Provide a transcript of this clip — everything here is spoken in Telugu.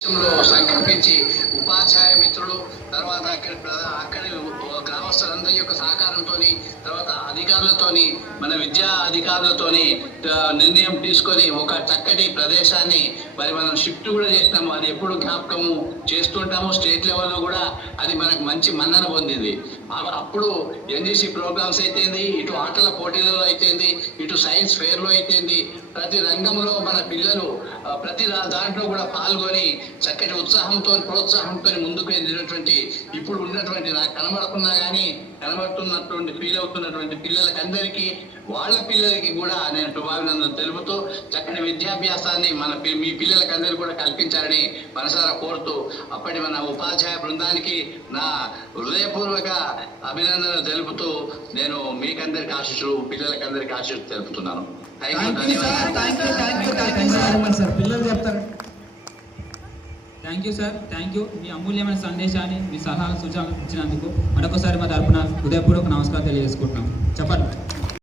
సంకల్పించి ఉపాధ్యాయ మిత్రులు తర్వాత అక్కడి గ్రామస్తులందరి యొక్క సహకారంతో తర్వాత అధికారులతోని మన విద్యా అధికారులతోని నిర్ణయం తీసుకొని ఒక చక్కటి ప్రదేశాన్ని మరి మనం షిఫ్ట్ కూడా చేస్తాము. అది ఎప్పుడు జ్ఞాపకము చేస్తుంటాము. స్టేట్ లెవెల్లో కూడా అది మనకు మంచి మన్నన పొందింది. అప్పుడు ఎన్జీసీ ప్రోగ్రామ్స్ అయితేంది, ఇటు ఆటల పోటీలలో అయితేంది, ఇటు సైన్స్ ఫెయిర్లో అయితేంది, ప్రతి రంగంలో మన పిల్లలు ప్రతి దాంట్లో కూడా పాల్గొని చక్కటి ఉత్సాహంతో ప్రోత్సాహంతో ముందుకు వెళ్ళినటువంటి ఇప్పుడు ఉన్నటువంటి నాకు కనబడకున్నా కానీ కనబడుతున్నటువంటి ఫీల్ అవుతున్నటువంటి పిల్లలకందరికీ వాళ్ళ పిల్లలకి కూడా నేను శుభాభినందనలు తెలుపుతూ చక్కటి విద్యాభ్యాసాన్ని మీ పిల్లలకందరికీ కూడా కల్పించాలని మనసారా కోరుతూ అప్పటి మన ఉపాధ్యాయ బృందానికి నా హృదయపూర్వక అభినందనలు తెలుపుతూ నేను మీకందరికి ఆశీస్సులు పిల్లలకందరికి ఆశీస్సులు తెలుపుతున్నాను. Thank you sir, thank you. మీ అమూల్యమైన సందేశాన్ని, మీ సలహా సూచనలు ఇచ్చినందుకు మరొకసారి మా తరపున హృదయపూర్వక నమస్కారం తెలియజేసుకుంటున్నాం. చెప్పండి.